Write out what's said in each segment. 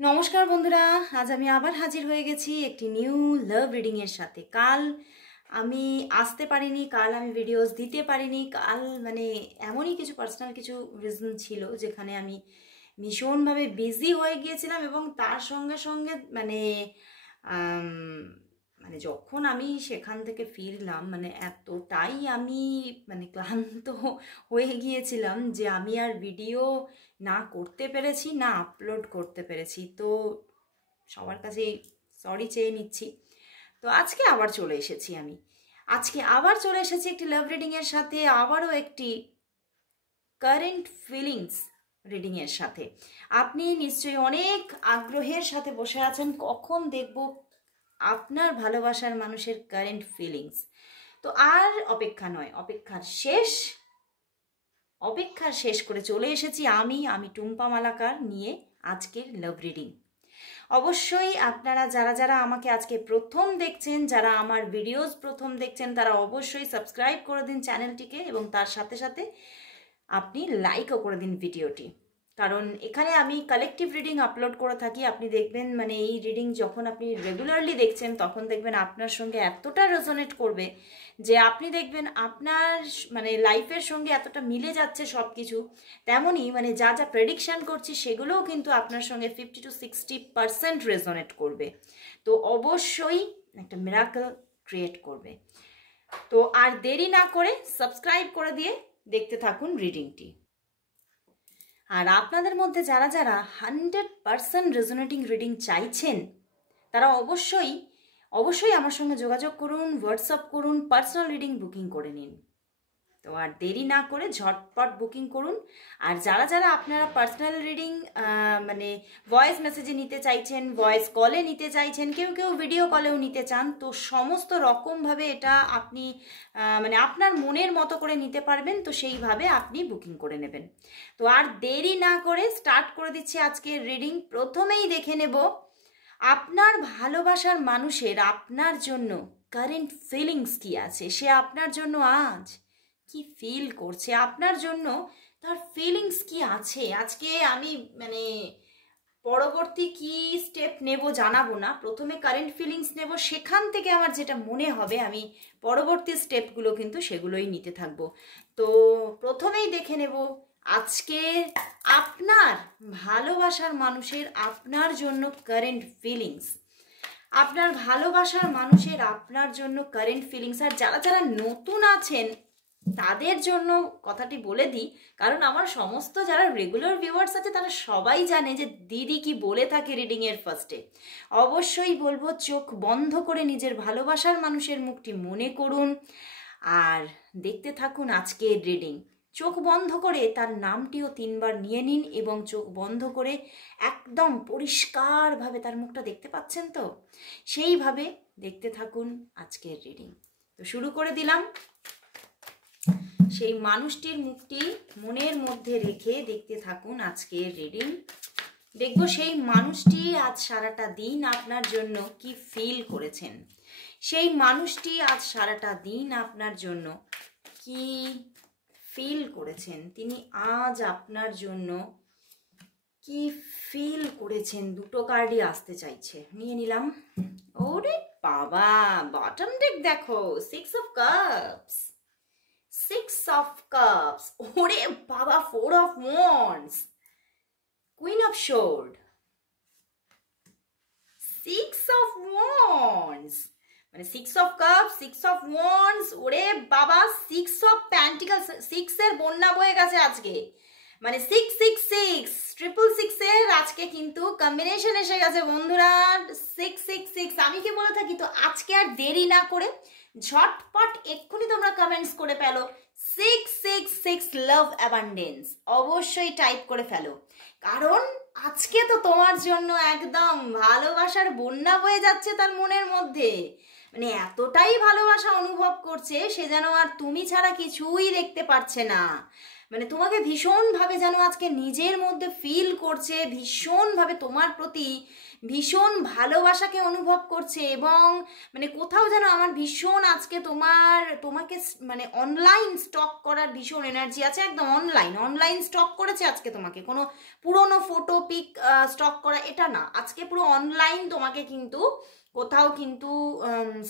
নমস্কার বন্ধুরা, আজ আমি আবার হাজির হয়ে গেছি একটি নিউ লাভ রিডিং এর সাথে। কাল আমি আসতে পারিনি, কাল আমি ভিডিওস দিতে পারিনি, কাল এমনই কিছু পার্সোনাল কিছু রিজন ছিল যেখানে আমি ভীষণভাবে বিজি হয়ে গিয়েছিলাম এবং তার সঙ্গে সঙ্গে আম, যখন আমি সেখান থেকে ফিরলাম এতটাই আমি ক্লান্ত হয়ে গিয়েছিলাম যে আমি আর ভিডিও না করতে পেরেছি না আপলোড করতে পেরেছি। তো সবার কাছে সরি চেয়ে নিচ্ছি। তো আজকে আবার চলে এসেছি একটি লাভ রিডিংয়ের সাথে, আবারও একটি কারেন্ট ফিলিংস রিডিংয়ের সাথে। আপনি নিশ্চয়ই অনেক আগ্রহের সাথে বসে আছেন কখন দেখব আপনার ভালোবাসার মানুষের কারেন্ট ফিলিংস। তো আর অপেক্ষা নয়, অপেক্ষা শেষ করে চলে এসেছি আমি টুম্পা মালাকার নিয়ে আজকের লাভ রিডিং। অবশ্যই আপনারা যারা যারা আমাকে আজকে প্রথম দেখছেন, যারা আমার ভিডিওস প্রথম দেখছেন, তারা অবশ্যই সাবস্ক্রাইব করে দিন চ্যানেলটিকে এবং তার সাথে সাথে আপনি লাইকও করে দিন ভিডিওটি। কারণ এখানে আমি কালেকটিভ রিডিং আপলোড করে থাকি। আপনি দেখবেন এই রিডিং যখন আপনি রেগুলারলি দেখছেন তখন দেখবেন আপনার সঙ্গে এতটা রেজোনেট করবে যে আপনি দেখবেন আপনার লাইফের সঙ্গে এতটা মিলে যাচ্ছে সব কিছু। তেমনই যা যা প্রেডিকশান করছি সেগুলোও কিন্তু আপনার সঙ্গে 50 to 60% রেজোনেট করবে। তো অবশ্যই একটা মিরাকল ক্রিয়েট করবে। তো আর দেরি না করে সাবস্ক্রাইব করে দিয়ে দেখতে থাকুন রিডিংটি। আর আপনাদের মধ্যে যারা যারা 100% রেজোনেটিং রিডিং চাইছেন তারা অবশ্যই আমার সঙ্গে যোগাযোগ করুন, হোয়াটসঅ্যাপ করুন, পার্সোনাল রিডিং বুকিং করে নিন। তো আর দেরি না করে ঝটপট বুকিং করুন। আর যারা যারা আপনারা পার্সোনাল রিডিং ভয়েস মেসেজে নিতে চাইছেন, ভয়েস কলে নিতে চাইছেন, কেউ কেউ ভিডিও কলেও নিতে চান, তো সমস্ত রকমভাবে এটা আপনি আপনার মনের মতো করে নিতে পারবেন। তো সেইভাবে আপনি বুকিং করে নেবেন। তো আর দেরি না করে স্টার্ট করে দিচ্ছি আজকের রিডিং। প্রথমেই দেখে নেব আপনার ভালোবাসার মানুষের আপনার জন্য কারেন্ট ফিলিংস কি আছে। সে আপনার জন্য আজ কি ফিল করছে, আপনার জন্য তার ফিলিংস কি আছে। আজকে আমি পরবর্তী কি স্টেপ নেব জানাবো না, প্রথমে কারেন্ট ফিলিংস নেব, সেখান থেকে আমার যেটা মনে হবে আমি পরবর্তী স্টেপগুলো কিন্তু সেগুলোই নিতে থাকবো। তো প্রথমেই দেখে নেব আজকে আপনার ভালোবাসার মানুষের আপনার জন্য কারেন্ট ফিলিংস। আপনার ভালোবাসার মানুষের আপনার জন্য কারেন্ট ফিলিংস। আর যারা যারা নতুন আছেন তাদের জন্য কথাটি বলে দিই, কারণ আমার সমস্ত যারা রেগুলার ভিউয়ার্স আছে তারা সবাই জানে যে দিদি কি বলে থাকে রিডিংয়ের ফার্স্টে। অবশ্যই বলবো চোখ বন্ধ করে নিজের ভালোবাসার মানুষের মুখটি মনে করুন আর দেখতে থাকুন আজকের রিডিং। চোখ বন্ধ করে তার নামটিও 3 বার নিয়ে নিন এবং চোখ বন্ধ করে একদম পরিষ্কারভাবে তার মুখটা দেখতে পাচ্ছেন তো, সেইভাবে দেখতে থাকুন আজকের রিডিং। তো শুরু করে দিলাম। সেই মানুষটির মুখটি মনের মধ্যে রেখে দেখতে থাকুন আজকের রিডিং। দেখব সেই মানুষটি আজ সারাটা দিন আপনার জন্য কি ফিল করেছেন। সেই মানুষটি আজ সারাটা দিন আপনার জন্য কি ফিল করেছেন, তিনি আজ আপনার জন্য কি ফিল করেছেন। দুটো কার্ডই আসতে চাইছে, নিয়ে নিলাম। ওরে বাবা, বটম ডেক দেখো, 6 of Cups, 6 of Cups, ওরে বাবা, 4 of Wands, Queen of Swords, 6 of Wands, 6 of Cups, 6 of Wands, ওরে বাবা, 6 of Pentacles, 6 এর বন্যা বয়ে গেছে আজকে। 666 666 এর আজকে কিন্তু কম্বিনেশন এসে গেছে বন্ধুরা। 666 আমি কি বলে থাকি, তো আজকে আর দেরি না করে ঝটপট এক্ষুনি তোমরা কমেন্টস করে ফেলো 666 লাভ অ্যাবান্ডেন্স, অবশ্যই টাইপ করে ফেলো। কারণ আজকে তো তোমার জন্য একদম ভালোবাসার বন্যা বয়ে যাচ্ছে তার মনের মধ্যে। এতটাই ভালোবাসা অনুভব করছে সে যেন আর তুমি ছাড়া কিছুই দেখতে পারছে না। মানে তোমাকে ভীষণভাবে যেন আজকে নিজের মধ্যে ফিল করছে, ভীষণভাবে তোমার প্রতি ভীষণ ভালোবাসাকে অনুভব করছে। এবং মানে কোথাও যেন আমার ভীষণ আজকে তোমাকে মানে অনলাইন স্টক করার ভীষণ এনার্জি আছে। একদম অনলাইন স্টক করেছে আজকে তোমাকে, কোনো পুরনো ফটো পিক স্টক করা এটা না, আজকে পুরো অনলাইন তোমাকে কিন্তু কোথাও কিন্তু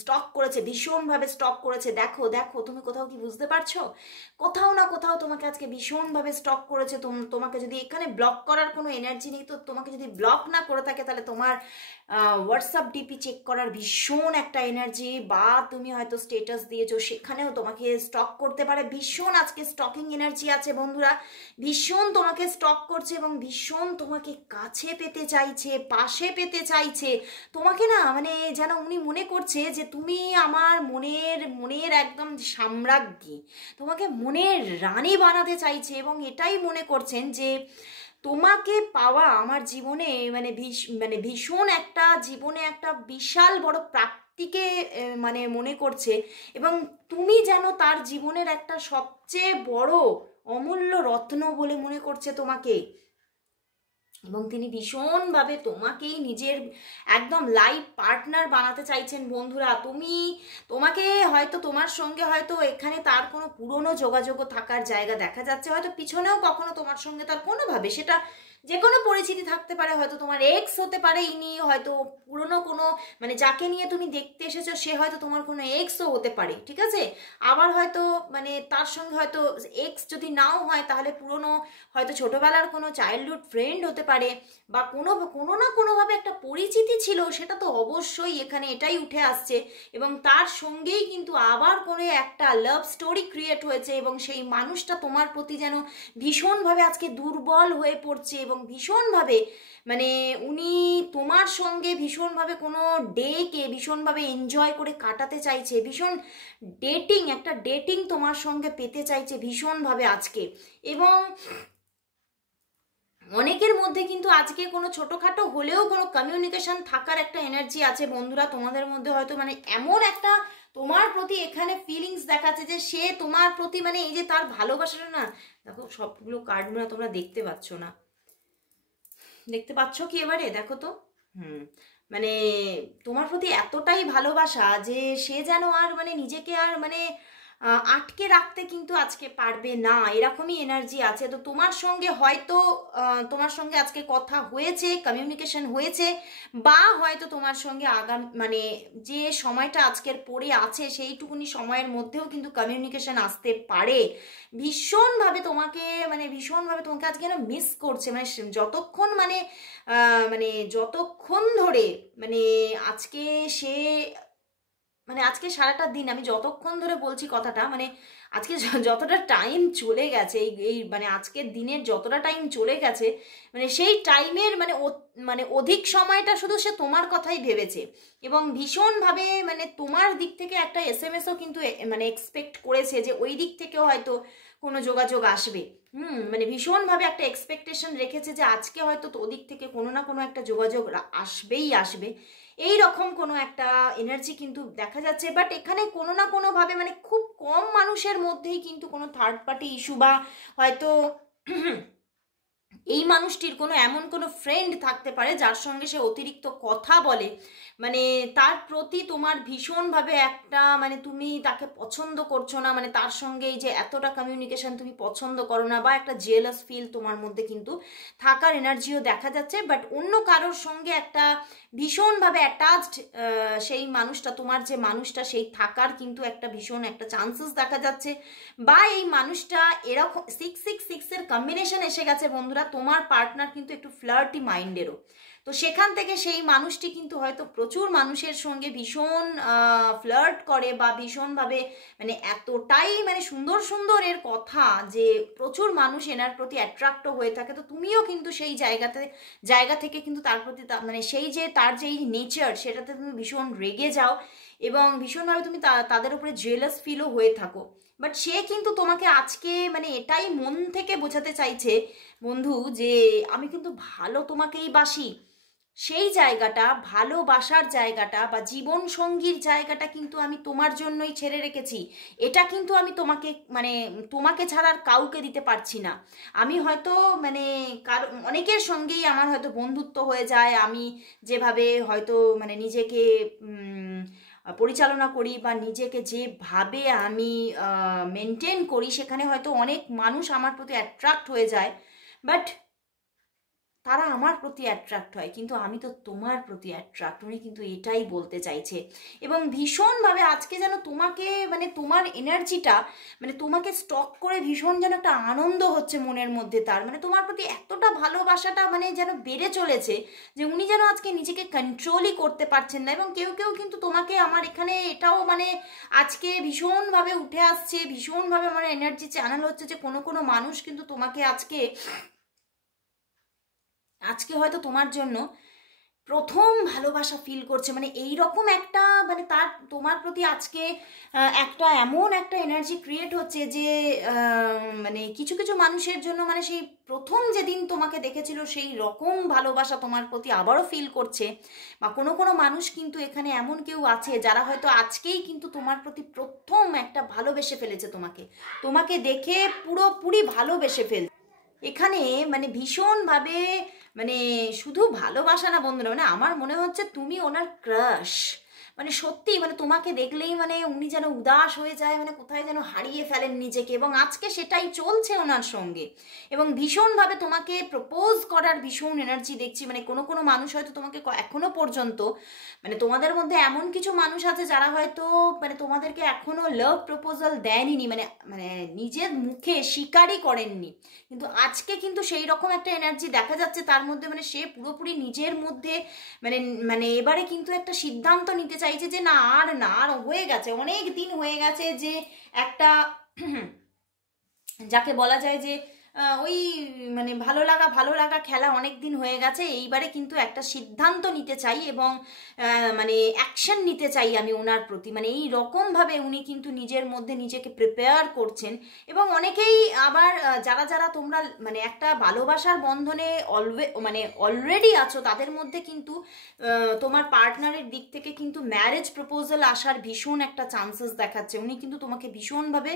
স্টক করেছে, ভীষণভাবে স্টক করেছে। দেখো দেখো তুমি কোথাও কি বুঝতে পারছো? কোথাও না কোথাও তোমাকে আজকে ভীষণভাবে স্টক করেছে। তোমাকে যদি এখানে ব্লক করার কোনো এনার্জি নেই, তো তোমাকে যদি ব্লক না করে থাকে তাহলে তোমার হোয়াটসঅ্যাপ ডিপি চেক করার ভীষণ একটা এনার্জি, বা তুমি হয়তো স্টেটাস দিয়েছো সেখানেও তোমাকে স্টক করতে পারে। ভীষণ আজকে স্টকিং এনার্জি আছে বন্ধুরা, ভীষণ তোমাকে স্টক করছে এবং ভীষণ তোমাকে কাছে পেতে চাইছে, পাশে পেতে চাইছে তোমাকে না। মানে যেন উনি মনে করছে যে তুমি আমার মনের একদম সাম্রাজ্ঞী, তোমাকে মনের রানী বানাতে চাইছে। এবং এটাই মনে করছেন যে তোমাকে পাওয়া আমার জীবনে মানে ভীষণ একটা জীবনে একটা বিশাল বড় প্রাপ্তিকে মানে মনে করছে। এবং তুমি যেন তার জীবনের একটা সবচেয়ে বড় অমূল্য রত্ন বলে মনে করছে তোমাকে। এবং তিনি ভীষণভাবে তোমাকেই নিজের একদম লাইফ পার্টনার বানাতে চাইছেন বন্ধুরা। তোমাকে হয়তো তোমার সঙ্গে হয়তো এখানে তার কোনো পুরনো যোগাযোগও থাকার জায়গা দেখা যাচ্ছে, হয়তো পিছনেও কখনো তোমার সঙ্গে তার কোনোভাবে, সেটা যে কোনো পরিচিতি থাকতে পারে, হয়তো তোমার এক্স হতে পারে ইনি, হয়তো পুরনো কোনো মানে যাকে নিয়ে তুমি দেখতে এসেছো সে হয়তো তোমার কোনো এক্সও হতে পারে, ঠিক আছে। আবার হয়তো মানে তার সঙ্গে হয়তো এক্স যদি নাও হয় তাহলে পুরনো হয়তো ছোটবেলার কোনো চাইল্ডহুড ফ্রেন্ড হতে পারে, বা কোনো না কোনোভাবে একটা পরিচিতি ছিল, সেটা তো অবশ্যই এখানে এটাই উঠে আসছে। এবং তার সঙ্গেই কিন্তু আবার করে একটা লাভ স্টোরি ক্রিয়েট হয়েছে, এবং সেই মানুষটা তোমার প্রতি যেন ভীষণভাবে আজকে দুর্বল হয়ে পড়ছে। এবং ভীষণভাবে মানে উনি তোমার সঙ্গে ভীষণভাবে কোনো ডেকে ভীষণভাবে এনজয় করে কাটাতে চাইছে, ভীষণ একটা ডেটিং তোমার সঙ্গে পেতে চাইছে ভীষণভাবে আজকে। এবং অনেকের মধ্যে কিন্তু আজকে কোনো ছোটোখাটো হলেও কোনো কমিউনিকেশন থাকার একটা এনার্জি আছে বন্ধুরা তোমাদের মধ্যে। হয়তো মানে এমন একটা তোমার প্রতি এখানে ফিলিংস দেখাচ্ছে যে সে তোমার প্রতি মানে এই যে তার ভালোবাসাটা না, দেখো সবগুলো কার্ডগুলো তোমরা দেখতে পাচ্ছ না, দেখতে পাচ্ছ কি এবারে দেখো তো? মানে তোমার প্রতি এতটাই ভালোবাসা যে সে যেন আর মানে নিজেকে আর মানে আটকে রাখতে কিন্তু আজকে পারবে না, এরকমই এনার্জি আছে। তো তোমার সঙ্গে হয়তো তোমার সঙ্গে আজকে কথা হয়েছে, কমিউনিকেশন হয়েছে, বা হয়তো তোমার সঙ্গে মানে যে সময়টা আজকের পড়ে আছে সেইটুকুনি সময়ের মধ্যেও কিন্তু কমিউনিকেশন আসতে পারে। ভীষণভাবে তোমাকে আজকে না মিস করছে, মানে যতক্ষণ যতক্ষণ ধরে মানে আজকে সে মানে আজকে সারাটা দিন আমি যতক্ষণ ধরে বলছি কথাটা, মানে আজকে যতটা টাইম চলে গেছে এই মানে আজকের দিনের যতটা টাইম চলে গেছে, মানে সেই টাইমের মানে অধিক সময়টা শুধু সে তোমার কথাই ভেবেছে। এবং ভীষণভাবে মানে তোমার দিক থেকে একটা এসএমএসও কিন্তু মানে এক্সপেক্ট করেছে যে ওই দিক থেকেও হয়তো কোনো যোগাযোগ আসবে। মানে ভীষণভাবে একটা এক্সপেকটেশন রেখেছে যে আজকে হয়তো ওদিক থেকে কোনো না কোনো একটা যোগাযোগ আসবে, এই রকম কোনো একটা এনার্জি কিন্তু দেখা যাচ্ছে। বাট এখানে কোনো না কোনোভাবে মানে খুব কম মানুষের মধ্যেই কিন্তু কোনো থার্ড পার্টি ইস্যু, বা হয়তো এই মানুষটির এমন কোনো ফ্রেন্ড থাকতে পারে যার সঙ্গে সে অতিরিক্ত কথা বলে, মানে তার প্রতি তোমার ভীষণভাবে একটা মানে তুমি তাকে পছন্দ করছো না, মানে তার সঙ্গে এই যে এতটা কমিউনিকেশন তুমি পছন্দ করো না, বা একটা জেলাস ফিল তোমার মধ্যে কিন্তু থাকার এনার্জিও দেখা যাচ্ছে। বাট অন্য কারোর সঙ্গে একটা ভীষণভাবে অ্যাটাচড সেই মানুষটা, তোমার যে মানুষটা সেই থাকার কিন্তু একটা ভীষণ একটা চান্সেস দেখা যাচ্ছে। বা এই মানুষটা এরকম 666 কম্বিনেশন এসে গেছে বন্ধুরা, তোমার পার্টনার কিন্তু একটু ফ্লার্টি মাইন্ডেরও। তো সেখান থেকে সেই মানুষটি কিন্তু হয়তো প্রচুর মানুষের সঙ্গে ভীষণ ফ্লার্ট করে, বা ভীষণভাবে মানে এতটাই মানে সুন্দর এর কথা যে প্রচুর মানুষ এনার প্রতি অ্যাট্রাক্টও হয়ে থাকে। তো তুমিও কিন্তু সেই জায়গা থেকে কিন্তু তার প্রতি মানে সেই যে তার যেই নেচার সেটাতে তুমি ভীষণ রেগে যাও, এবং ভীষণভাবে তুমি তাদের উপরে জেলাস ফিলও হয়ে থাকো। বাট সে কিন্তু তোমাকে আজকে মানে এটাই মন থেকে বোঝাতে চাইছে বন্ধু যে আমি কিন্তু ভালো তোমাকেই বাসি, সেই জায়গাটা, ভালোবাসার জায়গাটা বা জীবন সঙ্গীর জায়গাটা কিন্তু আমি তোমার জন্যই ছেড়ে রেখেছি। এটা কিন্তু আমি তোমাকে মানে তোমাকে ছাড়া আর কাউকে দিতে পারছি না। আমি হয়তো মানে অনেকের সঙ্গেই আমার হয়তো বন্ধুত্ব হয়ে যায়, আমি যেভাবে হয়তো মানে নিজেকে পরিচালনা করি বা নিজেকে যেভাবে আমি মেনটেন করি, সেখানে হয়তো অনেক মানুষ আমার প্রতি অ্যাট্রাক্ট হয়ে যায়, বাট তারা আমার প্রতি অ্যাট্রাক্ট হয়, কিন্তু আমি তো তোমার প্রতি অ্যাট্রাক্ট। উনি কিন্তু এটাই বলতে চাইছে। এবং ভীষণভাবে আজকে যেন তোমাকে মানে তোমার এনার্জিটা মানে তোমাকে স্টক করে ভীষণ যেন একটা আনন্দ হচ্ছে মনের মধ্যে, তার মানে তোমার প্রতি এতটা ভালোবাসাটা মানে যেন বেড়ে চলেছে যে উনি যেন আজকে নিজেকে কন্ট্রোলই করতে পারছেন না। এবং কেউ কেউ কিন্তু তোমাকে, আমার এখানে এটাও মানে আজকে ভীষণভাবে উঠে আসছে, ভীষণভাবে আমার এনার্জি চ্যানেল হচ্ছে যে কোনো কোনো মানুষ কিন্তু তোমাকে আজকে হয়তো তোমার জন্য প্রথম ভালোবাসা ফিল করছে, মানে এই রকম একটা মানে তার তোমার প্রতি আজকে একটা এমন একটা এনার্জি ক্রিয়েট হচ্ছে যে মানে কিছু কিছু মানুষের জন্য মানে সেই প্রথম যেদিন তোমাকে দেখেছিল সেই রকম ভালোবাসা তোমার প্রতি আবারও ফিল করছে। বা কোনো কোনো মানুষ কিন্তু এখানে এমন কেউ আছে যারা হয়তো আজকেই কিন্তু তোমার প্রতি প্রথম একটা ভালোবেসে ফেলেছে, তোমাকে দেখে পুরোপুরি ভালোবেসে ফেলছে এখানে। মানে ভীষণভাবে মানে শুধু ভালোবাসা না বন্ধুরা, মানে আমার মনে হচ্ছে তুমি ওনার ক্রাশ। মানে সত্যি মানে তোমাকে দেখলেই মানে উনি যেন উদাস হয়ে যায়, মানে কোথায় যেন হারিয়ে ফেলেন নিজেকে, এবং আজকে সেটাই চলছে ওনার সঙ্গে। এবং ভীষণভাবে তোমাকে প্রপোজ করার ভীষণ এনার্জি দেখছি। মানে কোনো কোনো মানুষ হয়তো তোমাকে এখনো পর্যন্ত মানে তোমাদের মধ্যে এমন কিছু মানুষ আছে যারা হয়তো মানে তোমাদেরকে এখনো লাভ প্রপোজাল দেয়নি, মানে মানে নিজের মুখে স্বীকারই করেননি, কিন্তু আজকে কিন্তু সেই রকম একটা এনার্জি দেখা যাচ্ছে তার মধ্যে। মানে সে পুরোপুরি নিজের মধ্যে মানে মানে এবারে কিন্তু একটা সিদ্ধান্ত নিতে চাইছে যে না আর হয়ে গেছে, অনেক দিন হয়ে গেছে যে একটা যাকে বলা যায় যে ওই মানে ভালো লাগা খেলা অনেক দিন হয়ে গেছে। এইবারে কিন্তু একটা সিদ্ধান্ত নিতে চাই এবং মানে অ্যাকশন নিতে চাই আমি ওনার প্রতি, মানে এই রকমভাবে উনি কিন্তু নিজের মধ্যে নিজেকে প্রিপেয়ার করছেন। এবং অনেকেই আবার যারা যারা তোমরা মানে একটা ভালোবাসার বন্ধনে মানে অলরেডি আছো, তাদের মধ্যে কিন্তু তোমার পার্টনারের দিক থেকে কিন্তু ম্যারেজ প্রপোজাল আসার ভীষণ একটা চান্সেস দেখাচ্ছে। উনি কিন্তু তোমাকে ভীষণভাবে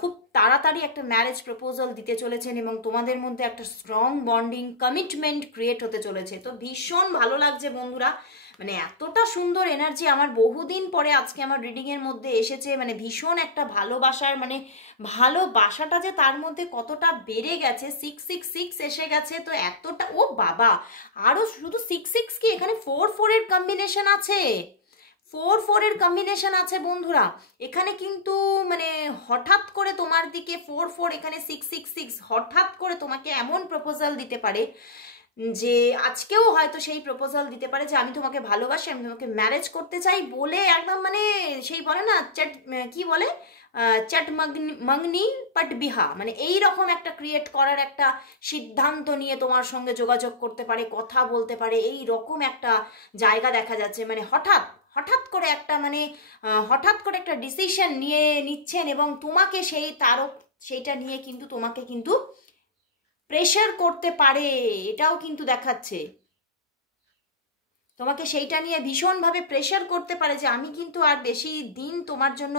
খুব তাড়াতাড়ি একটা ম্যারেজ প্রপোজাল দিতে চলেছেন এবং তোমাদের মধ্যে একটা স্ট্রং বন্ডিং কমিটমেন্ট ক্রিয়েট হতে চলেছে। তো ভীষণ ভালো লাগছে বন্ধুরা, মানে এতটা সুন্দর এনার্জি আমার বহুদিন পরে আজকে আমার রিডিংয়ের মধ্যে এসেছে। মানে ভীষণ একটা ভালোবাসার মানে ভালোবাসাটা যে তার মধ্যে কতটা বেড়ে গেছে, 666 এসে গেছে। তো এতটা ও বাবা, আরও শুধু 66 কি, এখানে 4 এর কম্বিনেশন আছে, 4 এর কম্বিনেশন আছে বন্ধুরা এখানে কিন্তু। মানে হঠাৎ করে তোমার দিকে 4 এখানে 666 হঠাৎ করে তোমাকে এমন প্রপোজাল দিতে পারে যে আজকেও হয়তো সেই প্রপোজাল দিতে পারে যে আমি তোমাকে ভালোবাসি, আমি তোমাকে ম্যারেজ করতে চাই বলে একদম মানে সেই বলে না কি বলে চট মগনি পট বিহা, মানে এই রকম একটা ক্রিয়েট করার একটা সিদ্ধান্ত নিয়ে তোমার সঙ্গে যোগাযোগ করতে পারে, কথা বলতে পারে, এই রকম একটা জায়গা দেখা যাচ্ছে। মানে হঠাৎ করে একটা মানে হঠাৎ করে একটা ডিসিশন নিচ্ছেন এবং তোমাকে সেইটা নিয়ে কিন্তু তোমাকে কিন্তু প্রেশার করতে পারে, এটাও কিন্তু দেখাচ্ছে। তোমাকে সেইটা নিয়ে ভীষণভাবে প্রেশার করতে পারে যে আমি কিন্তু আর বেশি দিন তোমার জন্য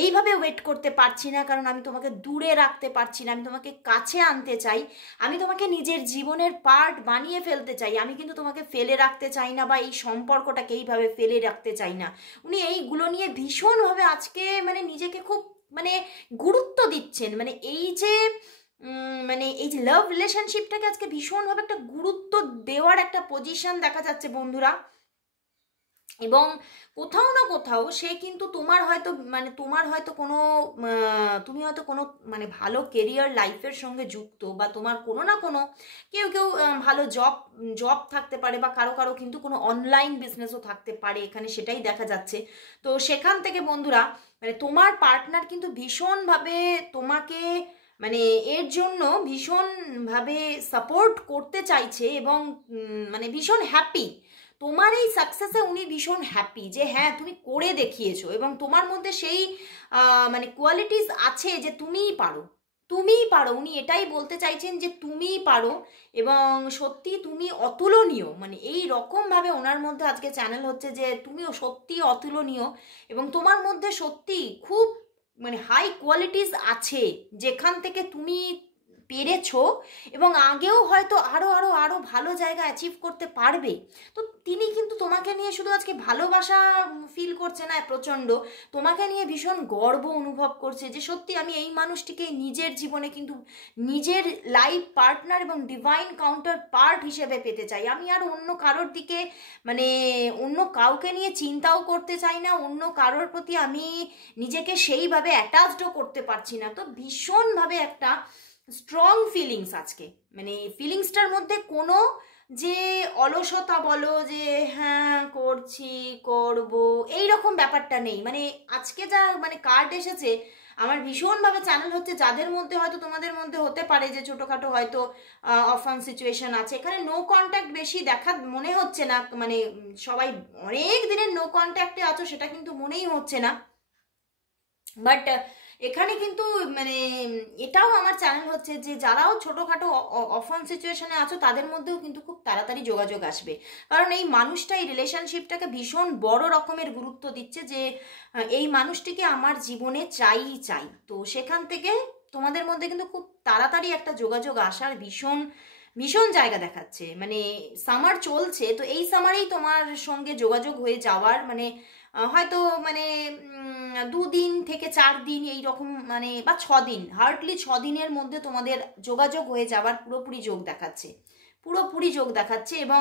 এইভাবে ওয়েট করতে পারছি না, কারণ আমি তোমাকে দূরে রাখতে পারছি না, আমি তোমাকে কাছে আনতে চাই, আমি তোমাকে নিজের জীবনের পার্ট বানিয়ে ফেলতে চাই, আমি কিন্তু তোমাকে ফেলে রাখতে চাই না বা এই সম্পর্কটাকে এইভাবে ফেলে রাখতে চাই না। উনি এইগুলো নিয়ে ভীষণভাবে আজকে মানে নিজেকে খুব মানে গুরুত্ব দিচ্ছেন। মানে এই যে লাভ রিলেশনশিপটাকে আজকে ভীষণভাবে একটা গুরুত্ব দেওয়ার একটা পজিশন দেখা যাচ্ছে বন্ধুরা। এবং কোথাও না কোথাও সে কিন্তু তোমার হয়তো কোনো তুমি হয়তো কোনো মানে ভালো কেরিয়ার লাইফের সঙ্গে যুক্ত, বা তোমার কোনো না কোনো কেউ ভালো জব থাকতে পারে, বা কারো কিন্তু কোনো অনলাইন বিজনেসও থাকতে পারে এখানে, সেটাই দেখা যাচ্ছে। তো সেখান থেকে বন্ধুরা মানে তোমার পার্টনার কিন্তু ভীষণভাবে তোমাকে মানে এর জন্য ভীষণভাবে সাপোর্ট করতে চাইছে এবং মানে ভীষণ হ্যাপি তোমার এই সাকসেসে। উনি ভীষণ হ্যাপি যে হ্যাঁ তুমি করে দেখিয়েছো এবং তোমার মধ্যে সেই মানে কোয়ালিটিস আছে যে তুমিই পারো, তুমিই পারো, উনি এটাই বলতে চাইছেন যে তুমিই পারো এবং সত্যি তুমি অতুলনীয়, মানে এই রকমভাবে ওনার মধ্যে আজকে চ্যানেল হচ্ছে যে তুমিও সত্যি অতুলনীয় এবং তোমার মধ্যে সত্যি খুব মানে হাই কোয়ালিটিস আছে, যেখান থেকে তুমি পেরেছো এবং আগেও হয়তো আরও আরও আরও ভালো জায়গা অ্যাচিভ করতে পারবে। তো তিনি কিন্তু তোমাকে নিয়ে শুধু আজকে ভালোবাসা ফিল করছে না প্রচণ্ড, তোমাকে নিয়ে ভীষণ গর্ব অনুভব করছে যে সত্যি আমি এই মানুষটিকে নিজের জীবনে কিন্তু নিজের লাইফ পার্টনার এবং ডিভাইন কাউন্টার পার্ট হিসেবে পেতে চাই। আমি আর অন্য কারোর দিকে মানে অন্য কাউকে নিয়ে চিন্তাও করতে চাই না, অন্য কারোর প্রতি আমি নিজেকে সেইভাবে অ্যাটাচডও করতে পারছি না। তো ভীষণভাবে একটা স্ট্রং ফিলিংস আজকে, মানে ফিলিংসটার মধ্যে কোনো যে অলসতা বলো যে হ্যাঁ করছি করব এই রকম ব্যাপারটা নেই। মানে আজকে যা মানে কার্ড এসেছে আমার ভীষণভাবে চ্যানেল হচ্ছে যাদের মধ্যে হয়তো তোমাদের মধ্যে হতে পারে যে ছোটোখাটো হয়তো অফান সিচুয়েশন আছে, এখানে নো কন্ট্যাক্ট বেশি দেখা মনে হচ্ছে না, মানে সবাই অনেক দিনের নো কন্ট্যাক্টে আছো সেটা কিন্তু মনেই হচ্ছে না, বাট এখানে কিন্তু মানে এটাও আমার চ্যানেল হচ্ছে যে যারাও ছোটোখাটো অফান সিচুয়েশনে আছো তাদের মধ্যেও কিন্তু খুব তাড়াতাড়ি যোগাযোগ আসবে, কারণ এই মানুষটা এই রিলেশনশিপটাকে ভীষণ বড় রকমের গুরুত্ব দিচ্ছে যে এই মানুষটিকে আমার জীবনে চাই চাই। তো সেখান থেকে তোমাদের মধ্যে কিন্তু খুব তাড়াতাড়ি একটা যোগাযোগ আসার ভীষণ ভীষণ জায়গা দেখাচ্ছে। মানে সামার চলছে, তো এই সামারেই তোমার সঙ্গে যোগাযোগ হয়ে যাওয়ার মানে হয়তো মানে 2 দিন থেকে 4 দিন এই রকম মানে বা 6 দিন, হার্ডলি 6 দিনের মধ্যে তোমাদের যোগাযোগ হয়ে যাওয়ার পুরোপুরি যোগ দেখাচ্ছে, পুরোপুরি যোগ দেখাচ্ছে। এবং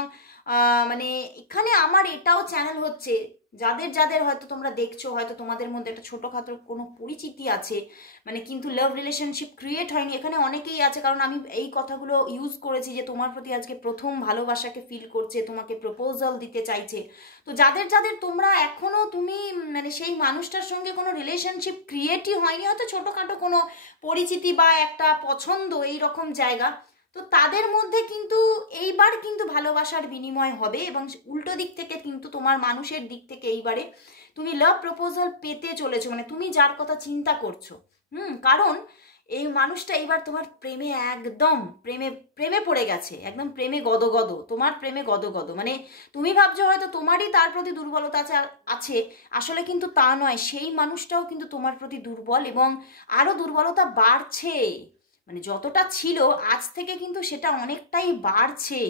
মানে এখানে আমার এটাও চ্যানেল হচ্ছে যাদের যাদের হয়তো তোমরা দেখছো হয়তো তোমাদের মধ্যে একটা ছোটোখাটো কোনো পরিচিতি আছে মানে কিন্তু লাভ রিলেশনশিপ ক্রিয়েট হয়নি, এখানে অনেকেই আছে কারণ আমি এই কথাগুলো ইউজ করেছি যে তোমার প্রতি আজকে প্রথম ভালোবাসাকে ফিল করছে, তোমাকে প্রপোজাল দিতে চাইছে। তো যাদের যাদের তোমরা এখনো তুমি মানে সেই মানুষটার সঙ্গে কোনো রিলেশনশিপ ক্রিয়েটই হয়নি, হয়তো ছোটোখাটো কোনো পরিচিতি বা একটা পছন্দ এই রকম জায়গা, তো তাদের মধ্যে কিন্তু এইবার কিন্তু ভালোবাসার বিনিময় হবে এবং উল্টো দিক থেকে কিন্তু তোমার মানুষের দিক থেকে এইবারে তুমি লাভ প্রপোজাল পেতে চলেছো, মানে তুমি যার কথা চিন্তা করছো। কারণ এই মানুষটা এইবার তোমার প্রেমে একদম প্রেমে প্রেমে পড়ে গেছে, একদম প্রেমে গদগদ, তোমার প্রেমে গদগদ। মানে তুমি ভাবছো হয়তো তোমারই তার প্রতি দুর্বলতা আছে, আসলে কিন্তু তা নয়, সেই মানুষটাও কিন্তু তোমার প্রতি দুর্বল এবং আরও দুর্বলতা বাড়ছে, মানে যতটা ছিল আজ থেকে কিন্তু সেটা অনেকটাই বাড়ছে।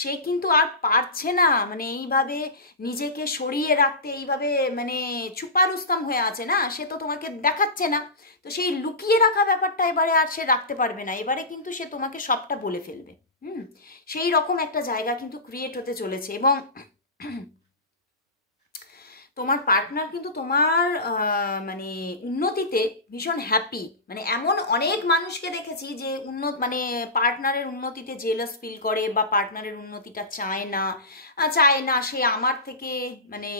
সে কিন্তু আর পারছে না মানে এইভাবে নিজেকে সরিয়ে রাখতে, এইভাবে মানে ছুপারুস্তাম হয়ে আছে না, সে তো তোমাকে দেখাচ্ছে না, তো সেই লুকিয়ে রাখা ব্যাপারটা এবারে আর সে রাখতে পারবে না, এবারে কিন্তু সে তোমাকে সবটা বলে ফেলবে। সেই রকম একটা জায়গা কিন্তু ক্রিয়েট হতে চলেছে এবং তোমার পার্টনার কিন্তু তোমার মানে উন্নতিতে ভীষণ হ্যাপি। মানে এমন অনেক মানুষকে দেখেছি যে মানে পার্টনারের উন্নতিতে জেলাস ফিল করে বা পার্টনারের উন্নতিটা চায় না সে আমার থেকে মানে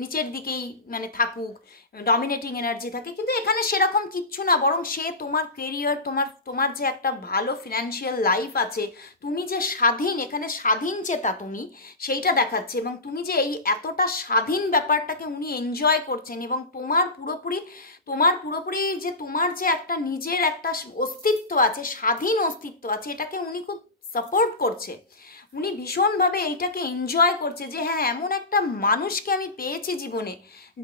নিচের দিকেই মানে থাকুক, ডমিনেটিং এনার্জি থাকে, কিন্তু এখানে সেরকম কিচ্ছু না, বরং সে তোমার কেরিয়ার তোমার যে একটা ভালো ফিনান্সিয়াল লাইফ আছে, তুমি যে স্বাধীন, এখানে স্বাধীন চেতা তুমি সেইটা দেখাচ্ছে এবং তুমি যে এই এতটা স্বাধীন ব্যাপারটাকে উনি এনজয় করছেন এবং তোমার পুরোপুরি যে তোমার যে একটা নিজের একটা অস্তিত্ব আছে, স্বাধীন অস্তিত্ব আছে, এটাকে উনি খুব সাপোর্ট করছে, উনি ভীষণভাবে এইটাকে এনজয় করছে যে হ্যাঁ এমন একটা মানুষকে আমি পেয়েছি জীবনে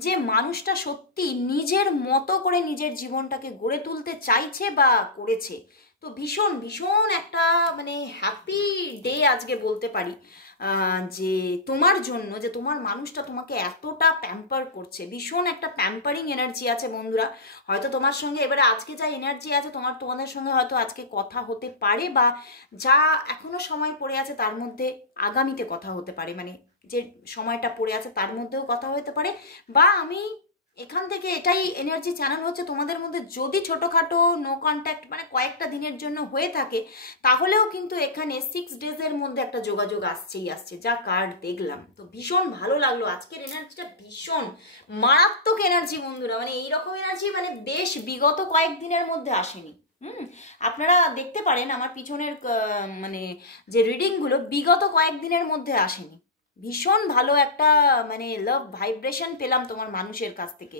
যে মানুষটা সত্যি নিজের মতো করে নিজের জীবনটাকে গড়ে তুলতে চাইছে বা করেছে। তো ভীষণ ভীষণ একটা মানে হ্যাপি ডে আজকে বলতে পারি যে তোমার জন্য, যে তোমার মানুষটা তোমাকে এতটা প্যাম্পার করছে, ভীষণ একটা প্যাম্পারিং এনার্জি আছে বন্ধুরা। হয়তো তোমার সঙ্গে এবারে আজকে যা এনার্জি আছে তোমাদের সঙ্গে হয়তো আজকে কথা হতে পারে বা যা এখনো সময় পড়ে আছে তার মধ্যে আগামীতে কথা হতে পারে, মানে যে সময়টা পড়ে আছে তার মধ্যেও কথা হতে পারে, বা আমি এখান থেকে এটাই এনার্জি চ্যানেল হচ্ছে তোমাদের মধ্যে যদি ছোটোখাটো নো কন্ট্যাক্ট মানে কয়েকটা দিনের জন্য হয়ে থাকে তাহলেও কিন্তু এখানে 6 ডেজের মধ্যে একটা যোগাযোগ আসছে যা কার্ড দেখলাম। তো ভীষণ ভালো লাগলো আজকের এনার্জিটা, ভীষণ মারাত্মক এনার্জি বন্ধুরা, মানে এইরকম এনার্জি মানে বেশ বিগত কয়েকদিনের মধ্যে আসেনি। আপনারা দেখতে পারেন আমার পিছনের মানে যে রিডিংগুলো বিগত কয়েকদিনের মধ্যে আসেনি, ভীষণ ভালো একটা মানে লাভ ভাইব্রেশন পেলাম তোমার মানুষের কাছ থেকে,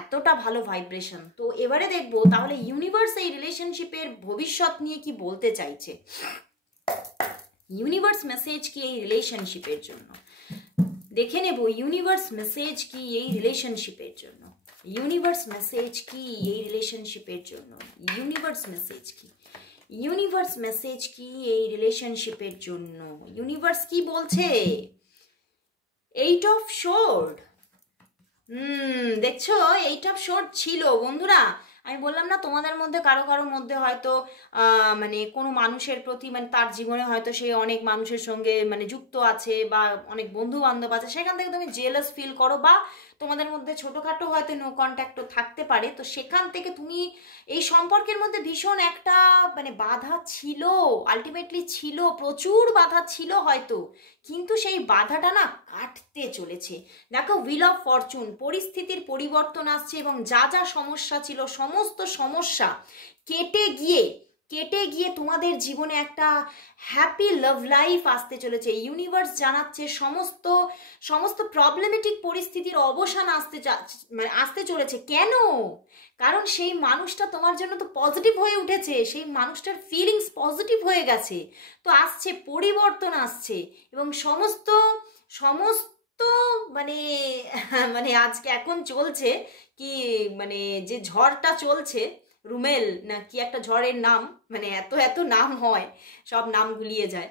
এতটা ভালো ভাইব্রেশন। তো এবারে দেখবো তাহলে ইউনিভার্স এই রিলেশনশিপের ভবিষ্যৎ নিয়ে কি বলতে চাইছে, ইউনিভার্স মেসেজ কি এই রিলেশনশিপের জন্য, দেখে নেব ইউনিভার্স মেসেজ কি এই রিলেশনশিপের জন্য, ইউনিভার্স মেসেজ কি এই রিলেশনশিপের জন্য, ইউনিভার্স মেসেজ কি, ইউনিভার্স মেসেজ কি এই রিলেশনশিপের জন্য, ইউনিভার্স কি বলছে। 8 অফ সোর্ড, দেখছো 8 অফ সোর্ড ছিল বন্ধুরা। আমি বললাম না তোমাদের মধ্যে কারো কারোর মধ্যে হয়তো মানে কোনো মানুষের প্রতি মানে তার জীবনে হয়তো সে অনেক মানুষের সঙ্গে মানে যুক্ত আছে বা অনেক বন্ধু বান্ধব আছে, সেখান থেকে তুমি জেলাস ফিল করো, বা তোমাদের মধ্যে ছোটোখাটো হয়তো নো কন্ট্যাক্টও থাকতে পারে। তো সেখান থেকে তুমি এই সম্পর্কের মধ্যে ভীষণ একটা মানে বাধা ছিল, আলটিমেটলি ছিল, প্রচুর বাধা ছিল হয়তো, কিন্তু সেই বাধাটা না কাটতে চলেছে। দেখো হুইল অফ ফরচুন, পরিস্থিতির পরিবর্তন আসছে এবং যা যা সমস্যা ছিল সমস্ত সমস্যা কেটে গিয়ে তোমাদের জীবনে একটা হ্যাপি লাভ লাইফ আসতে চলেছে। ইউনিভার্স জানাচ্ছে সমস্ত প্রবলেমেটিক পরিস্থিতির অবসান আসতে চলেছে। কেন? কারণ সেই মানুষটা তোমার জন্য তো পজিটিভ হয়ে উঠেছে, সেই মানুষটার ফিলিংস পজিটিভ হয়ে গেছে, তো আসছে পরিবর্তন আসছে, এবং সমস্ত মানে মানে আজকে এখন চলছে কি মানে যে ঝড়টা চলছে, রুমেল না কি একটা ঝড়ের নাম, মানে এত এত নাম হয় সব নাম গুলিয়ে যায়।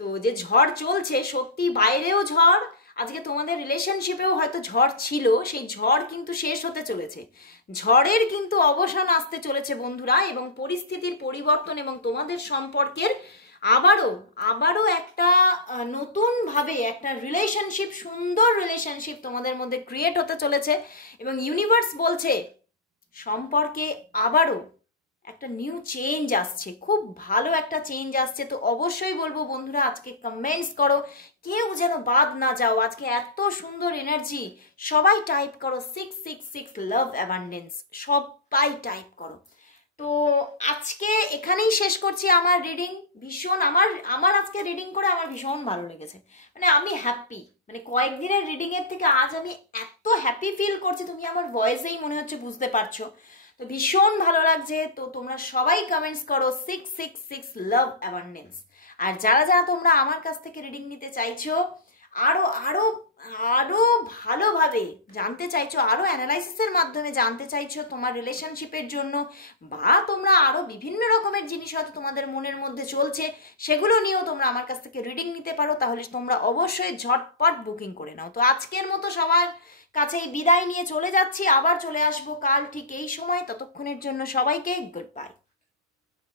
তো যে ঝড় চলছে সত্যি, বাইরেও ঝড়, আজকে তোমাদের রিলেশনশিপেও হয়তো ঝড় ছিল, সেই ঝড় কিন্তু শেষ হতে চলেছে, ঝড়ের কিন্তু অবসান আসতে চলেছে বন্ধুরা, এবং পরিস্থিতির পরিবর্তন এবং তোমাদের সম্পর্কের আবারও একটা নতুনভাবে একটা রিলেশনশিপ, সুন্দর রিলেশনশিপ তোমাদের মধ্যে ক্রিয়েট হতে চলেছে। এবং ইউনিভার্স বলছে সম্পর্কে আবারও একটা নিউ চেঞ্জ আসছে, খুব ভালো একটা চেঞ্জ আসছে। তো অবশ্যই বলবো বন্ধুরা আজকে কমেন্টস করো, কেউ যেন বাদ না যাও, আজকে এত সুন্দর এনার্জি, সবাই টাইপ করো 666 লাভ অ্যাবান্ডেন্স, সবাই টাইপ করো। তো আজকে এখানেই শেষ করছি আমার রিডিং। ভীষণ আমার আজকে রিডিং করে আমার ভীষণ ভালো লেগেছে, মানে আমি হ্যাপি, মানে কয়েকদিনের রিডিংয়ের থেকে আজ আমি এত হ্যাপি ফিল করছি, তুমি আমার ভয়েসেই মনে হচ্ছে বুঝতে পারছো। তো ভীষণ ভালো লাগছে। তো তোমরা সবাই কমেন্টস করো 666 লাভ অ্যাবান্ডেন্স। আর যারা যারা তোমরা আমার কাছ থেকে রিডিং নিতে চাইছো, আরো আরো আরো ভালোভাবে জানতে চাইছো, আরো অ্যানালাইসিসের মাধ্যমে জানতে চাইছো তোমার রিলেশনশিপের জন্য, বা তোমরা আরো বিভিন্ন রকমের জিনিস হয়তো তোমাদের মনের মধ্যে চলছে, সেগুলো নিয়েও তোমরা আমার কাছ থেকে রিডিং নিতে পারো, তাহলে তোমরা অবশ্যই ঝটপট বুকিং করে নাও। তো আজকের মতো সবার কাছেই বিদায় নিয়ে চলে যাচ্ছি, আবার চলে আসবো কাল ঠিক এই সময়। ততক্ষণের জন্য সবাইকে গুড বাই।